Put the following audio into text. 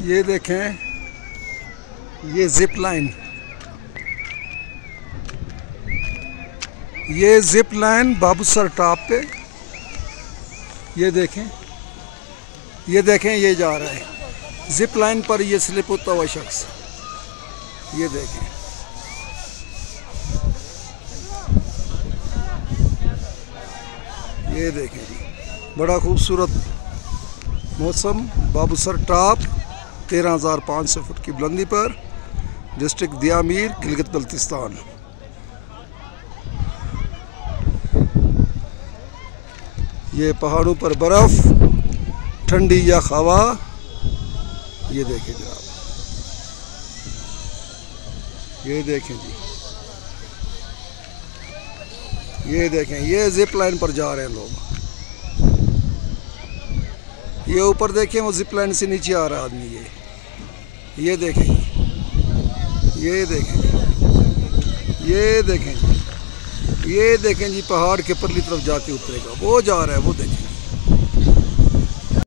ये देखें, ये जिप लाइन, ये जिप लाइन बाबूसर टॉप पे। ये देखें, ये देखें, ये जा रहा है जिप लाइन पर, ये स्लिप होता हुआ शख्स। ये देखें, ये देखें जी, बड़ा खूबसूरत मौसम। बाबूसर टॉप 13,500 फुट की बुलंदी पर, डिस्ट्रिक्ट दियामीर, गिलगित बल्तिस्तान। ये पहाड़ों पर बर्फ़, ठंडी या हवा। ये देखें जनाब, ये देखें जी, ये देखें, ये जिप लाइन पर जा रहे हैं लोग। ये ऊपर देखें, वो जिप लाइन से नीचे आ रहा है आदमी। ये देखें, ये देखें, ये देखें, ये देखें जी, पहाड़ के परली तरफ जाके उतरेगा, वो जा रहा है, वो देखें।